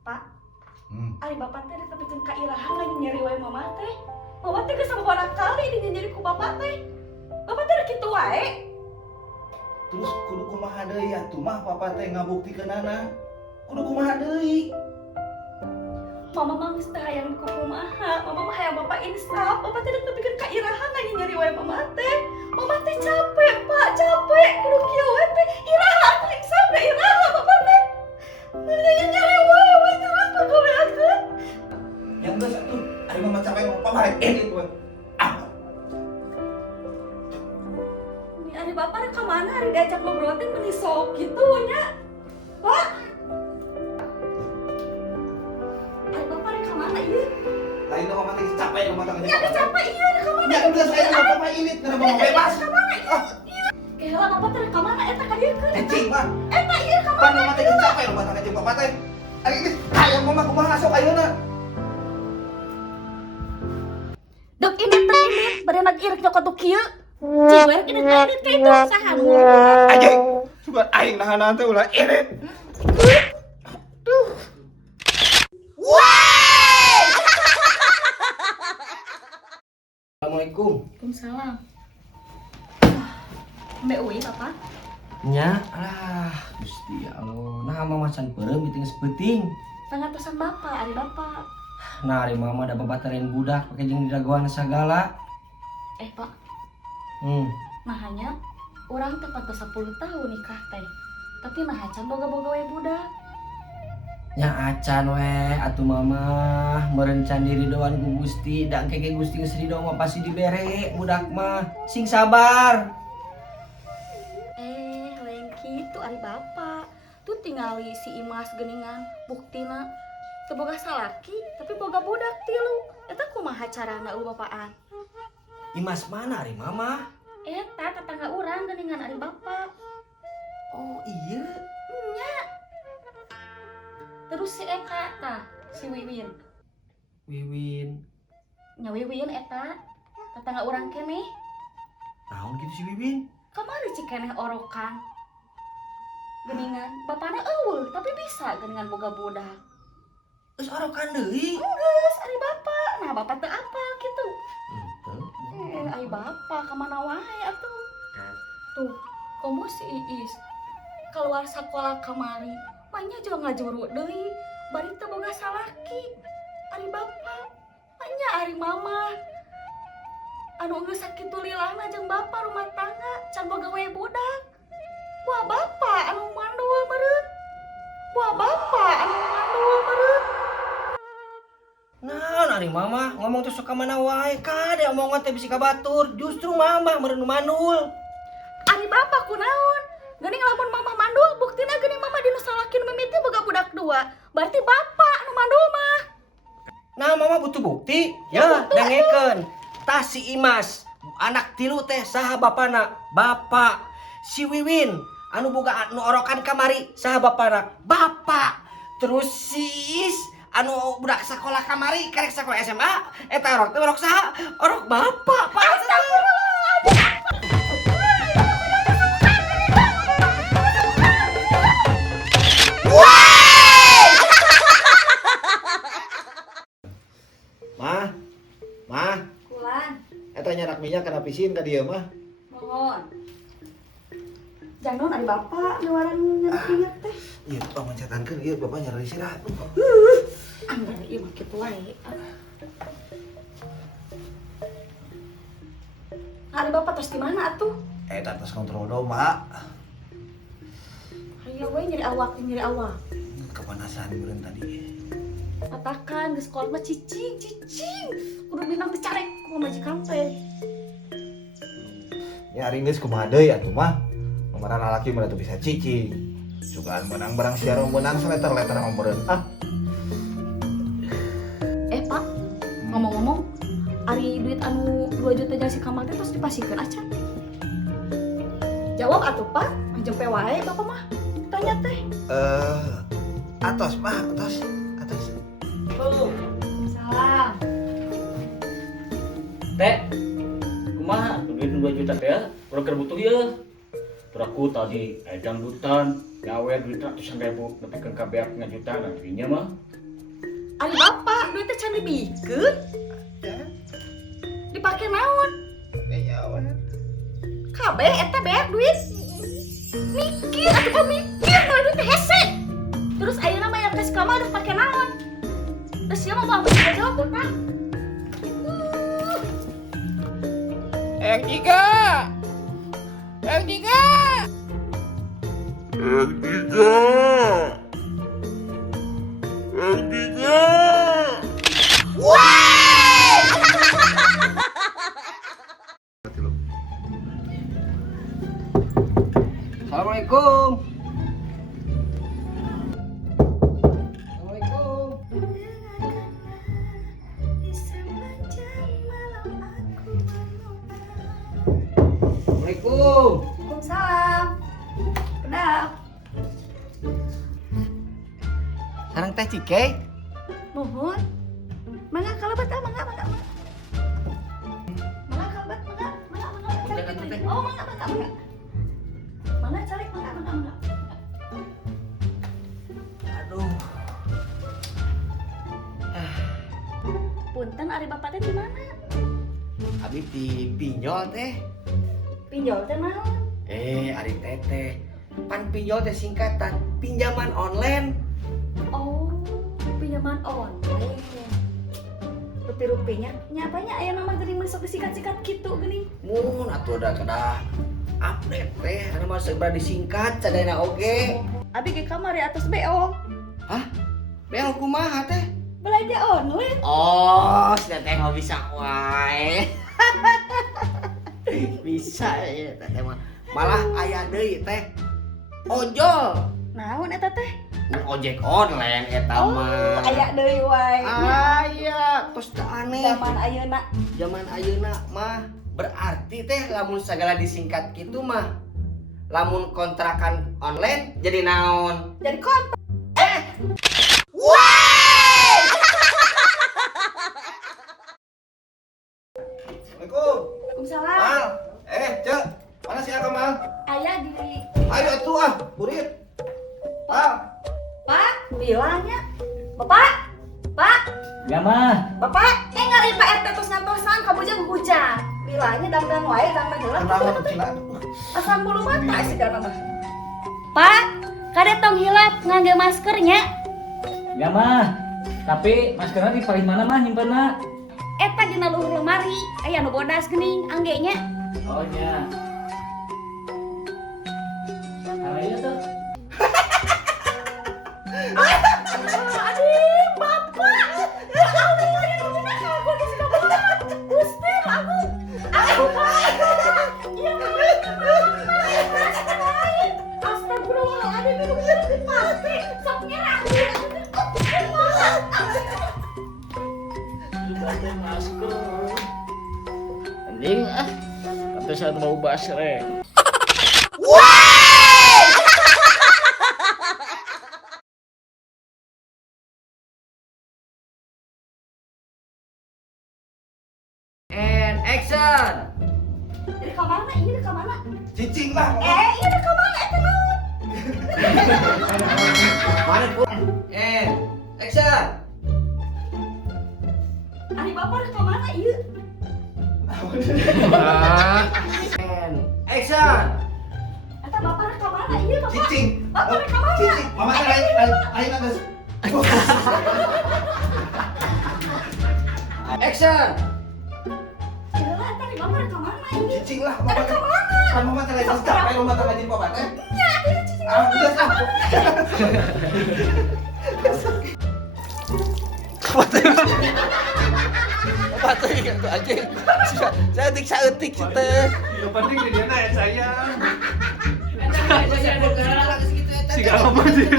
Pak, ari bapak teh rek pikeun kairahan lagi nyari wae mama teh. Mama teh geus sabaraha kali di nyari ku bapak teh. Bapak teh rek kitu wae. Terus kudu kumaha deui atuh mah papa teh ngabuktikeunana. Kudu kumaha deui? Mama mah geus teh hayang ku kumaha. Mama mah hayang bapak insaf. Bapak teh rek pikeun kairahan lagi nyari wae mama teh. Mama teh capek, Pak, capek. Kudu kieu wae teh. Iraha atuh insaf da iraha bapak teh. Nyari wae we terus pagaweakeun. Yang geus atuh, ari mama capek mau papa rek edit we. Ah, Ini ari bapak rek ka mana? Ari diajak ngobrol teh meuni sok kitu nya. Pak. Ari bapak rek ka mana ieu? lain mah mama teh capek mama teh. Nya geus capek ieu rek ka mana? Ya geus saya mah papa ilit karena mau bebas. Ah, Kela bapak teh rek ka mana eta ka dieu keun? cing mah. Eta ieu rek ka Pan mana? mama teh geus capek mama teh jeung papa teh. Ari geus hayang mama kumaha sok ayeuna. Dok ini berenang irik nyokot tuh kieu. Cing werek ini ka itu saha nu? Anjing, sugan aing nahanan teh ulah irit. Assalamualaikum. Waalaikumsalam. Mbak Uwi apa? Nya, Gusti ya Allah. Nah, mama macan peureum itu geus peuting. Pangatusan bapak, ari bapak. Nah, ari mama da babatareun budak pake jeung didagoan sagala. Pak, Mahanya orang teh 10 tahun nikah teh. Tapi nah can boga-boga we budak. nya acan we atuh mama meureun can diridoan ku Gusti, da engke ge Gusti geus ridho mah pasti dibere budak mah. Sing sabar. Lain kitu ari bapak. Tuh tingali si Imas geuningan buktina teu boga salaki tapi boga budak tilu. Eta kumaha carana u bapaan? Imas mana ari mama? Eta tetangga urang geuningan ari bapak. Oh iya. Nya. Terus si Eka tah, si Wiwin. Wiwin. Nya Wiwin eta tetangga urang keneh. Naon gitu si Wiwin? Kamari cikeneh orokan. Geuningan bapana eueuh tapi bisa geuningan boga budak. Geus orokan deui. Geus ari bapak. Nah, bapak teu apal kitu. Henteu. Ai bapak ka mana wae atuh. Tuh, komo si Iis keluar sakola kamari, manya juga ngajuru deui, bari teu boga salaki. Ari bapak, manya ari mama. Anu geus sakitu lilahna jeung bapak rumah tangga, can boga we budak. Buah bapak anu mandul meureun. Buah bapak anu mandul meureun. Nah, ari mama ngomong teh suka mana wae kade omongan teh bisi kabatur. Justru mama meureun manul. Ari bapak kunaon? Geuning lamun mama mandul, buktina geuning mama dinu salaki nu mimiti boga budak dua. Berarti bapak nu mandul mah. Nah, mama butuh bukti. Ya, dangekeun. Tah si Imas, anak tilu teh saha bapana? Bapak. Si Wiwin, anu boga anu orokan kamari, saha bapana? Bapak. Terus si Is, anu budak sakola kamari, karek sakola SMA, eta orok teh orok saha? Orok bapak, Pak. Mah, Kulan, eta nyarak minyak kana pisin ka dieu mah. mohon. Jangan ari bapak luaran nyarak minyak teh. Ieu tong mencetankeun ieu bapak nyari sirah. Anggar ieu mah kitu wae. Ari bapak terus di mana atuh? Eta tos kontrol domba. Hayu we nyari awak. Kepanasan meureun tadi. Katakan geus sekolah mah cicing. Kudu minang teh carek ku majikan teh. Ya ari geus kumaha deui atuh mah. Nomor lalaki mah teu bisa cicing. Sugaan menang barang siarong menang saleter-leter mah meureun. Ah, Pak, ngomong-ngomong, ari duit anu 2 juta jasi kamal teh terus dipasikeun acan. Jawab atuh, Pak. Majempe wae bapak mah. Tanya teh. Atos mah, atos. Salam. Teh, kumaha? Duit 2 juta teh, urang keur butuh ieu. Terus aku tadi dangdutan gawe duit ratusan ribu tapi kan kabeak ngajutan artinya mah Ari bapak duitnya can dibikeun. Dipake naon? Kabeh eta beak duit. Mikir atuh kok mikir kalau duit teh hese. Terus ayeuna mah yang kasih kamar udah pake naon? Terus dia mau apa jawab Pak? Yang tiga. Assalamualaikum. Assalamualaikum. Assalamualaikum. Waalaikumsalam. Kenapa? Sareng teh Cike. Mohon. Mangga kalabat mangga. Mangga kalabat mangga. Udah kan teh. Oh, mangga. Mangga cari mangga. Aduh. Punten ari bapak teh di mana? Abi di pinjol teh. Pinjol teh naon? Ari teteh. Pan pinjol teh singkatan pinjaman online. Oh, pinjaman online. Rupi-rupinya nyapanya aya nama geuning masuk disikat-sikat kitu geuning. Mun atuh udah kedah update teh anu mah sebar disingkat cadena oge. Abi ge kamari atas BO. Hah? Bel kumaha teh? Belanja online. Oh, sudah teh nggak bisa wae. Bisa ya teh mah. Malah aya deui teh. Ojol. Naon eta teh? Ojek online eta mah. Aya deui wae. Aya, tos teu aneh. Zaman ayeuna. Ayeuna mah berarti teh lamun segala disingkat gitu mah. Lamun kontrakan online jadi naon? Jadi kontrak. Assalamualaikum. Waalaikumsalam. Mal. Cek. Mana si Akang, Mal? Aya di Ayo atuh ah, burit. Mal. Pak, bilangnya. Bapak? Pak? ya mah Bapak? Ngari Pak RT terus ngantosan kamu jeung hujan. Bilangnya dangdang wae, dangdang heula. Kenapa tuh Cina? Asam bulu mata si dana mah. Pak, kade tong hilap ngangge maskernya. ya mah tapi maskernya di paling mana mah nyimpenna Eta dina luhur lemari, aya nu bodas geuning anggenya. oh nya iya tuh Aduh, Bapak. Ya Allah, ya Allah, aku di sini banget. Gusti, aku. Ya astagfirullahaladzim, itu bener dipake. Sok nyerah. pakai masker anjing kata saya mau basre And action. Di kamana? Iya di kamana? Cicing lah. Iya di kamana? Eta naon? Mana pun. And action. Ari bapak di kamana? Iya. And action. Eta bapak di kamana? Iya bapak. Cicing. Bapak di kamana? Cicing. Mama teh lain ada. Action. Iya lah, eta di bapak di kamana? Iya. Cicing lah, mama teh. Kan mama teh lagi capek mama teh lagi papa teh. Ah, udah ah. Apa tuh itu anjing? Saya tik saeutik teh. Yang penting di dia saya. Saya Siga apa sih?